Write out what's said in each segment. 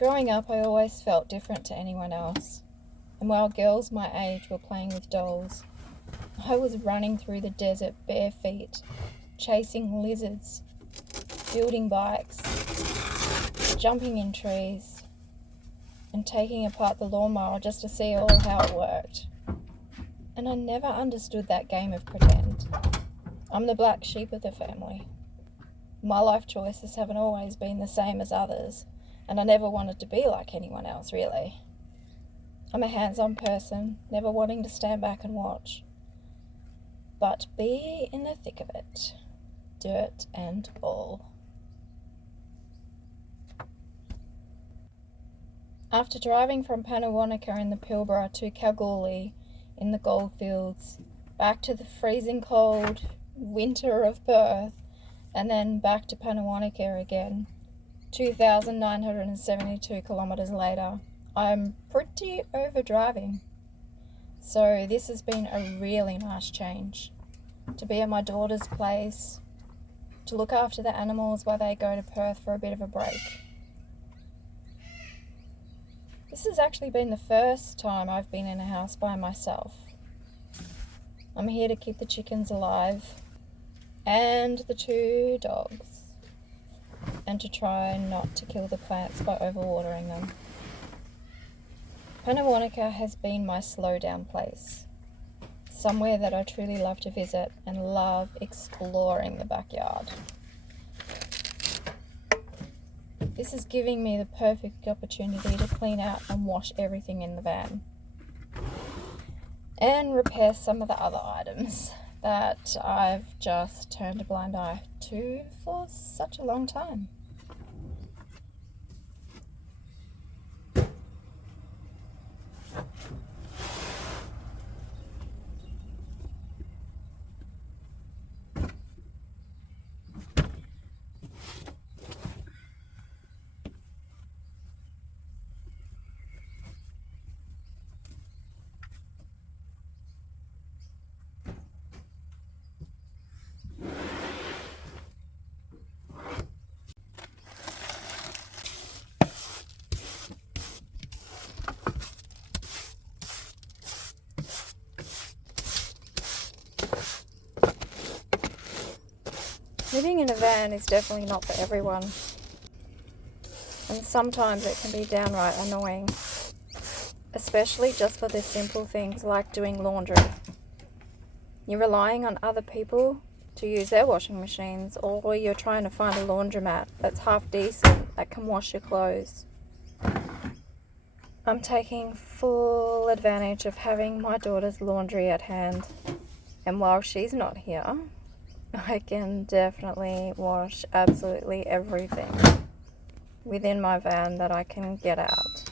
Growing up, I always felt different to anyone else, and while girls my age were playing with dolls, I was running through the desert bare feet, chasing lizards, building bikes, jumping in trees, and taking apart the lawnmower just to see all how it worked. And I never understood that game of pretend. I'm the black sheep of the family. My life choices haven't always been the same as others, and I never wanted to be like anyone else, really. I'm a hands-on person, never wanting to stand back and watch, but be in the thick of it, dirt and all. After driving from Pannawonica in the Pilbara to Kalgoorlie in the goldfields, back to the freezing cold winter of Perth, and then back to Pannawonica again, 2,972 kilometres later, I'm pretty over driving. So this has been a really nice change. To be at my daughter's place, to look after the animals while they go to Perth for a bit of a break. This has actually been the first time I've been in a house by myself. I'm here to keep the chickens alive and the 2 dogs, and to try not to kill the plants by overwatering them. Pannawonica has been my slow down place, somewhere that I truly love to visit and love exploring the backyard. This is giving me the perfect opportunity to clean out and wash everything in the van and repair some of the other items that I've just turned a blind eye to for such a long time. Living in a van is definitely not for everyone, and sometimes it can be downright annoying, especially just for the simple things like doing laundry. You're relying on other people to use their washing machines, or you're trying to find a laundromat that's half decent that can wash your clothes. I'm taking full advantage of having my daughter's laundry at hand, and while she's not here, I can definitely wash absolutely everything within my van that I can get out.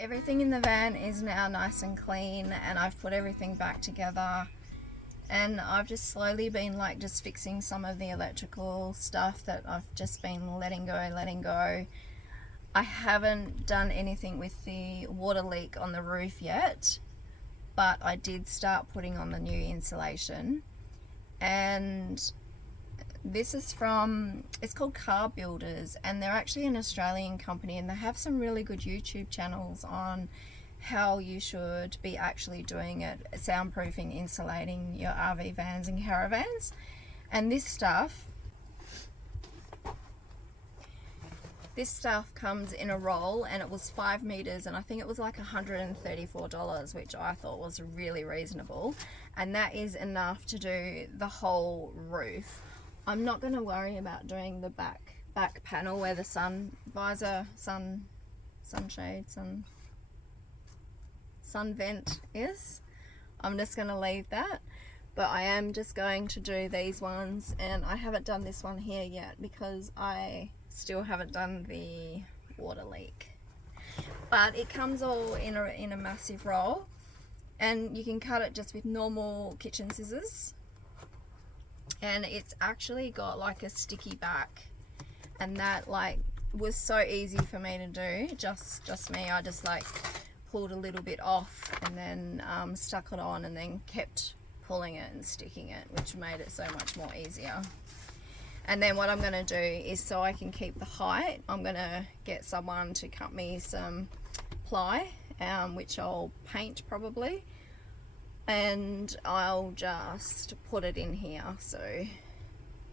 everything in the van is now nice and clean, and I've put everything back together, and I've just slowly been like just fixing some of the electrical stuff that I've just been letting go. I haven't done anything with the water leak on the roof yet, but I did start putting on the new insulation. And this is from, it's called Car Builders, and they're actually an Australian company, and they have some really good YouTube channels on how you should be actually doing it, soundproofing, insulating your RV vans and caravans. And this stuff comes in a roll, and it was 5 meters, and I think it was like $134, which I thought was really reasonable, and that is enough to do the whole roof. I'm not going to worry about doing the back panel where the sun visor, sunshade, sun vent is. I'm just going to leave that, but I am just going to do these ones, and I haven't done this one here yet because I still haven't done the water leak. But it comes all in a massive roll, and you can cut it just with normal kitchen scissors, and it's actually got like a sticky back, and that like was so easy for me to do, just me. I just like pulled a little bit off and then stuck it on, and then kept pulling it and sticking it, which made it so much more easier. And then what I'm going to do is, so I can keep the height, I'm going to get someone to cut me some ply, which I'll paint probably, and I'll just put it in here. So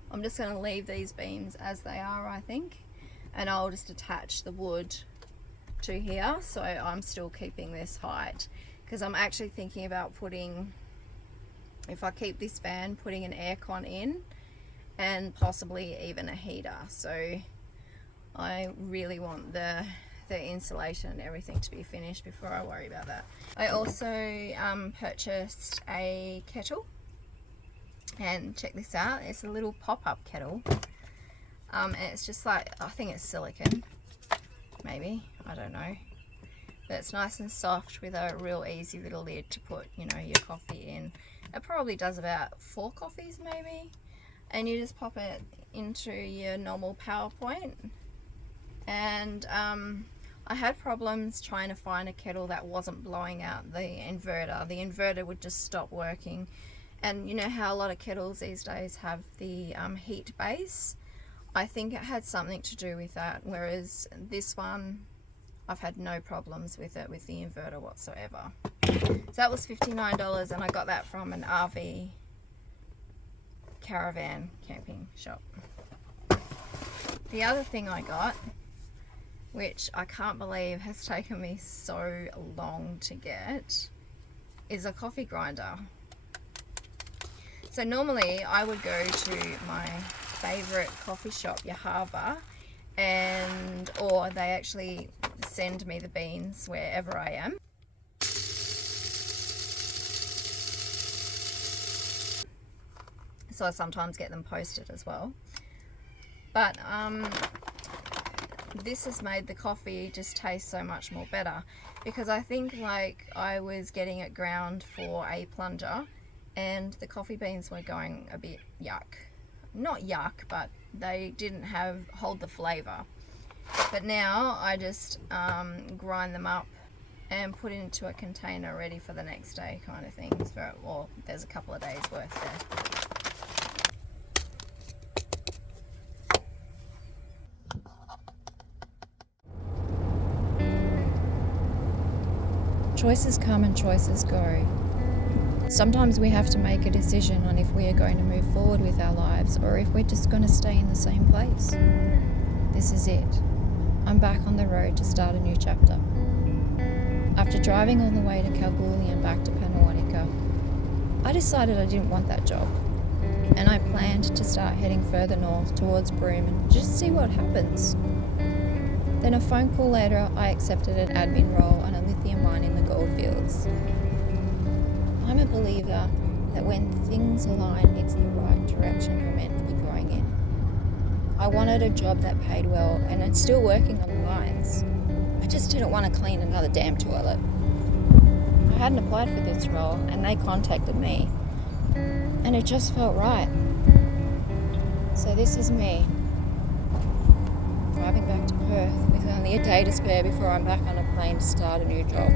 I'm just going to leave these beams as they are, I think, and I'll just attach the wood to here, so I'm still keeping this height, because I'm actually thinking about putting, if I keep this van, putting an aircon in and possibly even a heater. So I really want the insulation and everything to be finished before I worry about that. I also purchased a kettle, and check this out, it's a little pop-up kettle, and it's just like, I think it's silicone, maybe, I don't know, but it's nice and soft with a real easy little lid to put, you know, your coffee in. It probably does about 4 coffees maybe, and you just pop it into your normal power point. And I had problems trying to find a kettle that wasn't blowing out the inverter. The inverter would just stop working, and you know how a lot of kettles these days have the heat base? I think it had something to do with that, whereas this one, I've had no problems with it, with the inverter whatsoever. So that was $59, and I got that from an RV caravan camping shop. The other thing I got, which I can't believe has taken me so long to get, is a coffee grinder. So normally I would go to my favorite coffee shop, Yahava, or they actually send me the beans wherever I am. So I sometimes get them posted as well. But this has made the coffee just taste so much more better, because I think like I was getting it ground for a plunger, and the coffee beans were going a bit yuck. Not yuck, but they didn't hold the flavor. But now I just grind them up and put it into a container ready for the next day kind of thing. So, well, there's a couple of days worth there. Choices come and choices go. Sometimes we have to make a decision on if we are going to move forward with our lives, or if we're just going to stay in the same place. This is it. I'm back on the road to start a new chapter. After driving all the way to Kalgoorlie and back to Pannawonica, I decided I didn't want that job, and I planned to start heading further north towards Broome and just see what happens. Then a phone call later, I accepted an admin role on a lithium mine in the goldfields. I'm a believer that when things align, it's the right direction you're meant to be going in. I wanted a job that paid well, and it's still working on the lines. I I just didn't want to clean another damn toilet. I hadn't applied for this role, and they contacted me, and it just felt right. So this is me, driving back to Perth with only a day to spare before I'm back on a plane to start a new job.